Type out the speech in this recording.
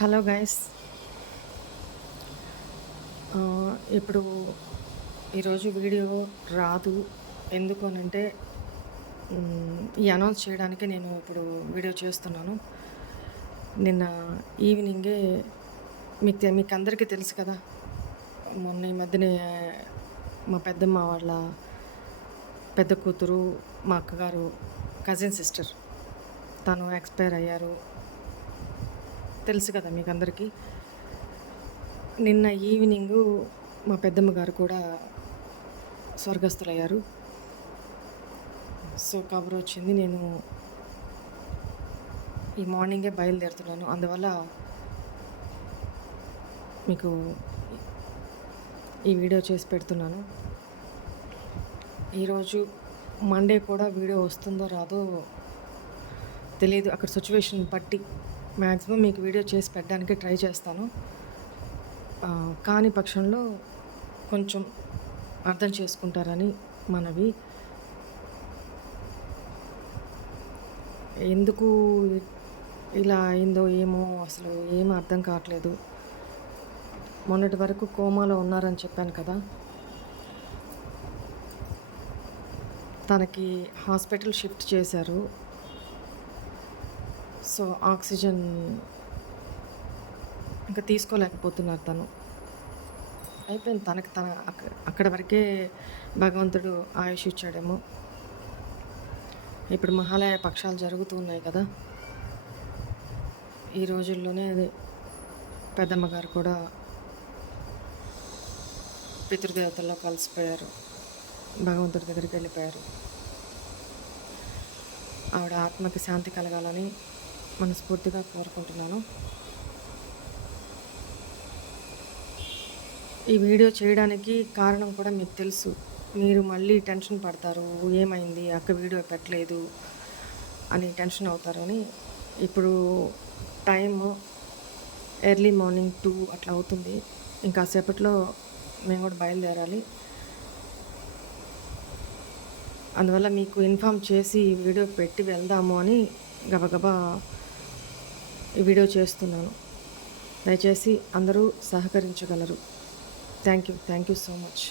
Hello guys. ఇప్పుడు ఈరోజు video రాదు. ఎందుకు అనంటే ఈ అనౌన్స్ చేయడానికి నేను ఇప్పుడు వీడియో చేస్తున్నాను. నిన్న ఈవినింగే మీకు అందరికీ తెలుసు కదా. మొన్న ఈ మధ్యనే మా పెద్దమ్మ వాళ్ళ పెద్ద కూతురు, మా అక్కగారు కజిన్ సిస్టర్ తను ఎక్స్పైర్ అయ్యారు. తెలుసు కదా మీకు అందరికీ. నిన్న ఈవినింగు మా పెద్దమ్మ గారు కూడా స్వర్గస్థులయ్యారు. సో కబురు వచ్చింది. నేను ఈ మార్నింగే బయలుదేరుతున్నాను. అందువల్ల మీకు ఈ వీడియో చేసి పెడుతున్నాను. ఈరోజు మండే కూడా వీడియో వస్తుందో రాదో తెలియదు. అక్కడ సిచ్యువేషన్ బట్టి మ్యాక్సిమం మీకు వీడియో చేసి పెట్టడానికి ట్రై చేస్తాను. కాని పక్షంలో కొంచెం అర్థం చేసుకుంటారని మనవి. ఎందుకు ఇలా అయిందో ఏమో అసలు ఏమీ అర్థం కావట్లేదు. మొన్నటి వరకు కోమాలో ఉన్నారని చెప్పాను కదా. తనకి హాస్పిటల్ షిఫ్ట్ చేశారు. సో ఆక్సిజన్ ఇంకా తీసుకోలేకపోతున్నారు తను. అయిపోయింది తనకి. అక్కడ వరకే భగవంతుడు ఆయుష్ ఇచ్చాడేమో. ఇప్పుడు మహాలయ పక్షాలు జరుగుతూ ఉన్నాయి కదా. ఈ రోజుల్లోనే పెద్దమ్మ గారు కూడా పితృదేవతల్లో కలిసిపోయారు. భగవంతుడి దగ్గరికి వెళ్ళిపోయారు. ఆవిడ ఆత్మకి శాంతి కలగాలని మనస్ఫూర్తిగా కోరుకుంటున్నాను. ఈ వీడియో చేయడానికి కారణం కూడా మీకు తెలుసు. మీరు మళ్ళీ టెన్షన్ పడతారు, ఏమైంది అక్క వీడియో పెట్టలేదు అని టెన్షన్ అవుతారని. ఇప్పుడు టైము ఎర్లీ మార్నింగ్ 2 అట్లా అవుతుంది. ఇంకా సేపట్లో మేము కూడా బయలుదేరాలి. అందువల్ల మీకు ఇన్ఫామ్ చేసి ఈ వీడియో పెట్టి వెళ్దాము అని గబగబా ఈ వీడియో చేస్తున్నాను. దయచేసి అందరూ సహకరించగలరు. Thank you so much.